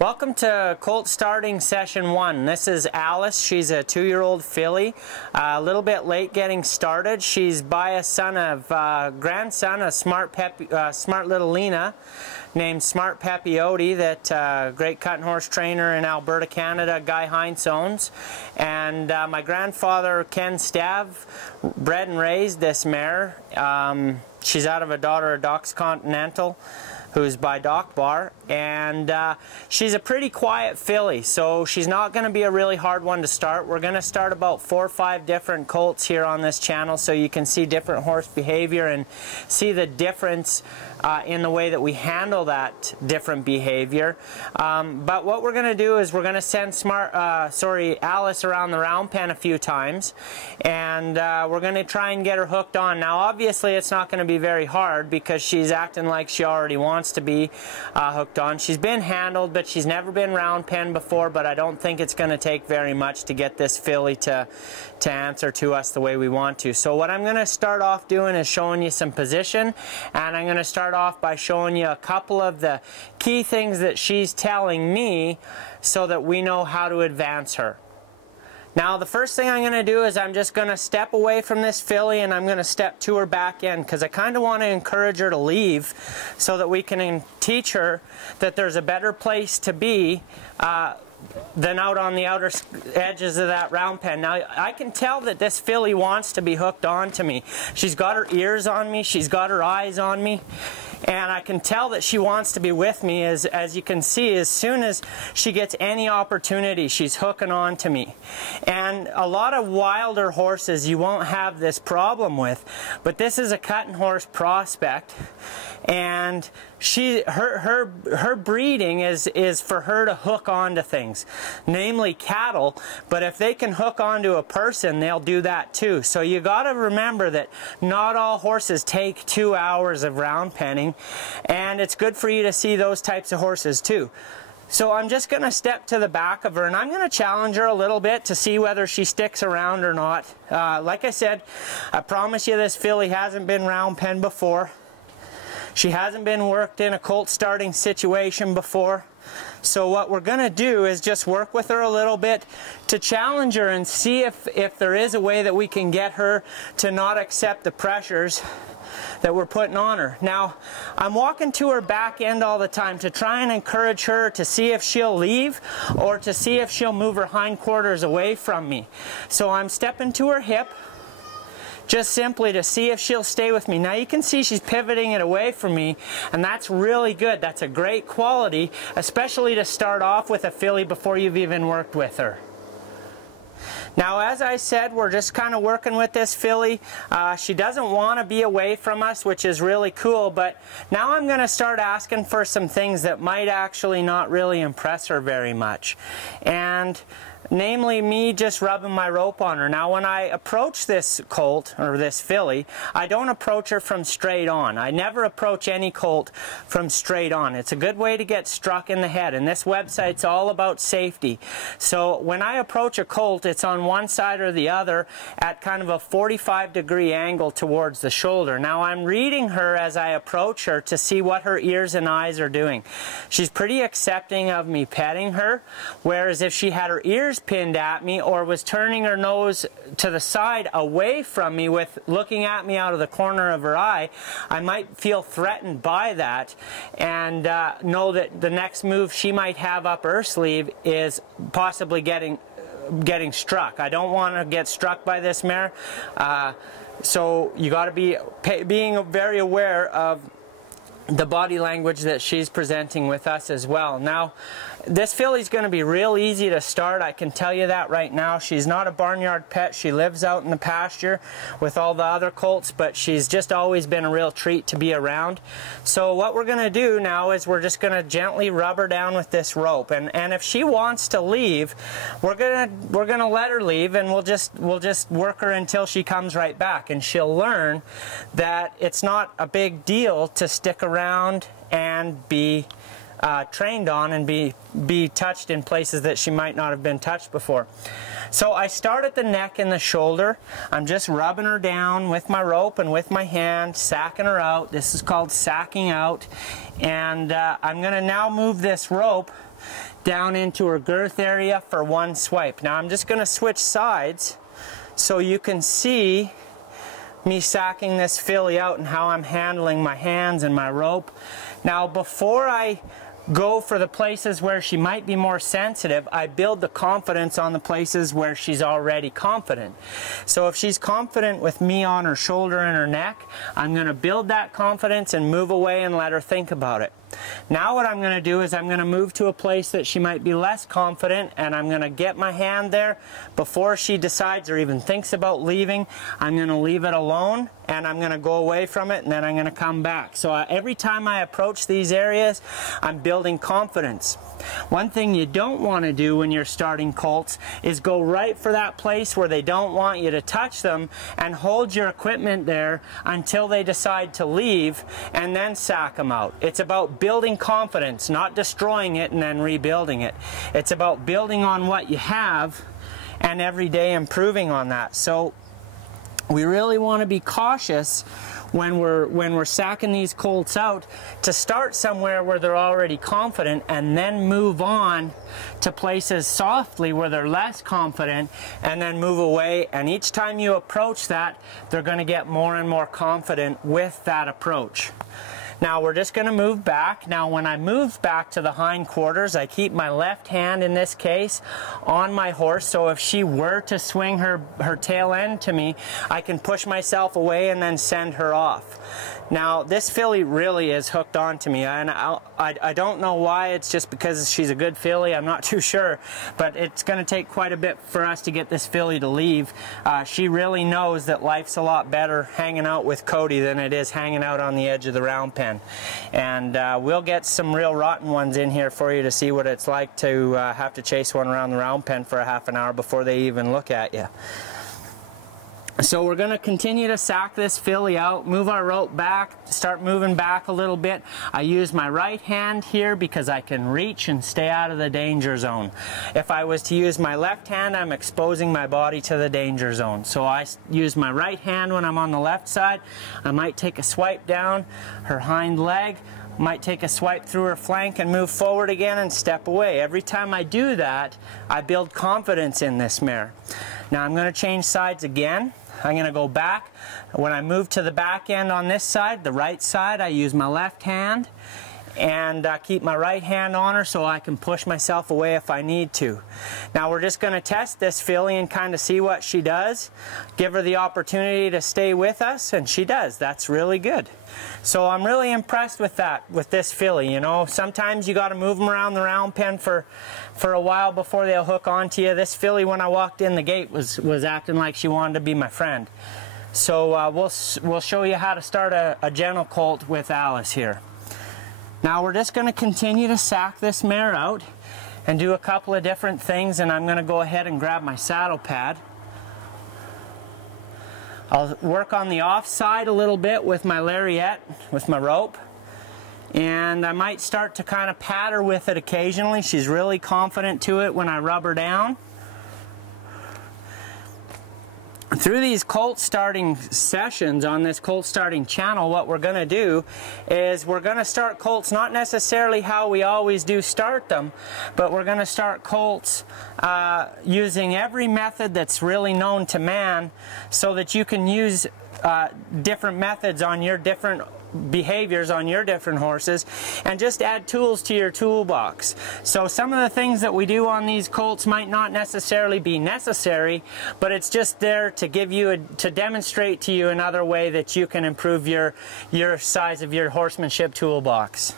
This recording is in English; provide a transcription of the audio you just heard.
Welcome to Colt starting session 1. This is Alice. She's a 2-year-old filly, a little bit late getting started. She's by a grandson of smart little Lena named Smart Pepioti that great cutting horse trainer in Alberta, Canada, Guy Heinz owns. And my grandfather, Ken Stav, bred and raised this mare. She's out of a daughter of Doc's Continental, who's by Doc Bar, and she's a pretty quiet filly, so she's not going to be a really hard one to start. We're going to start about 4 or 5 different colts here on this channel so you can see different horse behavior and see the difference in the way that we handle that different behavior. But what we're going to do is we're going to send Alice around the round pen a few times, and we're going to try and get her hooked on. Now obviously it's not going to be very hard because she's acting like she already wants to be hooked on. She's been handled, but she's never been round pen before, but I don't think it's going to take very much to get this filly to answer to us the way we want to. So what I'm going to start off doing is showing you some position, and I'm going to start off by showing you a couple of the key things that she's telling me so that we know how to advance her. Now the first thing I'm going to do is I'm just going to step away from this filly and I'm going to step to her back end because I kind of want to encourage her to leave so that we can teach her that there's a better place to be than out on the outer edges of that round pen. Now I can tell that this filly wants to be hooked on to me. She's got her ears on me, she's got her eyes on me, and I can tell that she wants to be with me. As you can see, as soon as she gets any opportunity, she's hooking on to me. And a lot of wilder horses you won't have this problem with, but this is a cutting horse prospect, and her breeding is for her to hook onto things, namely cattle, but if they can hook onto a person, they'll do that too. So you got to remember that not all horses take 2 hours of round penning, and it's good for you to see those types of horses too. So I'm just going to step to the back of her and I'm going to challenge her a little bit to see whether she sticks around or not. Like I said, I promise you this filly hasn't been round pen before. She hasn't been worked in a colt starting situation before. So what we're going to do is just work with her a little bit to challenge her and see if there is a way that we can get her to not accept the pressures that we're putting on her. Now, I'm walking to her back end all the time to try and encourage her to see if she'll leave or to see if she'll move her hindquarters away from me. So I'm stepping to her hip, just simply to see if she'll stay with me. Now you can see she's pivoting it away from me, and that's really good. That's a great quality, especially to start off with a filly before you've even worked with her. Now, as I said, we're just kind of working with this filly. She doesn't want to be away from us, which is really cool, but now I'm going to start asking for some things that might actually not really impress her very much. And namely me just rubbing my rope on her. Now when I approach this colt, or this filly, I don't approach her from straight on. I never approach any colt from straight on. It's a good way to get struck in the head, and this website's all about safety. So when I approach a colt, it's on one side or the other at kind of a 45-degree angle towards the shoulder. Now I'm reading her as I approach her to see what her ears and eyes are doing. She's pretty accepting of me petting her, whereas if she had her ears pinned at me or was turning her nose to the side away from me with looking at me out of the corner of her eye, I might feel threatened by that and know that the next move she might have up her sleeve is possibly getting struck. I don't want to get struck by this mare, so you got to be being very aware of the body language that she's presenting with us as well. Now, this filly's going to be real easy to start, I can tell you that right now. She's not a barnyard pet. She lives out in the pasture with all the other colts, but she's just always been a real treat to be around. So what we're going to do now is we're just going to gently rub her down with this rope, and if she wants to leave, we're going to let her leave, and we'll just work her until she comes right back, and she'll learn that it's not a big deal to stick around and be trained on and be touched in places that she might not have been touched before. So I start at the neck and the shoulder. I'm just rubbing her down with my rope and with my hand, sacking her out. This is called sacking out. And I'm going to now move this rope down into her girth area for one swipe. Now I'm just going to switch sides so you can see me sacking this filly out and how I'm handling my hands and my rope. Now before I go for the places where she might be more sensitive, I build the confidence on the places where she's already confident. So if she's confident with me on her shoulder and her neck, I'm going to build that confidence and move away and let her think about it. Now what I'm going to do is I'm going to move to a place that she might be less confident, and I'm going to get my hand there before she decides or even thinks about leaving. I'm going to leave it alone, and I'm going to go away from it, and then I'm going to come back. So every time I approach these areas, I'm building confidence. One thing you don't want to do when you're starting colts is go right for that place where they don't want you to touch them and hold your equipment there until they decide to leave and then sack them out. It's about building confidence, not destroying it and then rebuilding it. It's about building on what you have and every day improving on that. So we really want to be cautious when we're sacking these colts out to start somewhere where they're already confident and then move on to places softly where they're less confident and then move away. And each time you approach that, they're going to get more and more confident with that approach. Now we're just going to move back. Now when I move back to the hindquarters, I keep my left hand in this case on my horse, so if she were to swing her tail end to me, I can push myself away and then send her off. Now this filly really is hooked on to me, and I don't know why. It's just because she's a good filly, I'm not too sure, but it's going to take quite a bit for us to get this filly to leave. She really knows that life's a lot better hanging out with Cody than it is hanging out on the edge of the round pen. And we'll get some real rotten ones in here for you to see what it's like to have to chase one around the round pen for a half an hour before they even look at you. So we're going to continue to sack this filly out, move our rope back, start moving back a little bit. I use my right hand here because I can reach and stay out of the danger zone. If I was to use my left hand, I'm exposing my body to the danger zone. So I use my right hand when I'm on the left side. I might take a swipe down her hind leg, might take a swipe through her flank and move forward again and step away. Every time I do that, I build confidence in this mare. Now I'm going to change sides again. I'm going to go back. When I move to the back end on this side, the right side, I use my left hand and keep my right hand on her so I can push myself away if I need to. Now we're just going to test this filly and kind of see what she does. Give her the opportunity to stay with us, and she does. That's really good. So I'm really impressed with that, with this filly. You know, sometimes you got to move them around the round pen for a while before they'll hook onto you. This filly, when I walked in the gate, was acting like she wanted to be my friend. So we'll show you how to start a gentle colt with Alice here. Now we're just going to continue to sack this mare out and do a couple of different things, and I'm going to go ahead and grab my saddle pad. I'll work on the off side a little bit with my lariat, with my rope, and I might start to kind of pat her with it occasionally. She's really confident to it when I rub her down. Through these colt starting sessions on this colt starting channel, what we're going to do is we're going to start colts not necessarily how we always do start them, but we're going to start colts using every method that's really known to man, so that you can use different methods on your different behaviors on your different horses, and just add tools to your toolbox. So some of the things that we do on these colts might not necessarily be necessary, but it's just there to give you to demonstrate to you another way that you can improve your size of your horsemanship toolbox.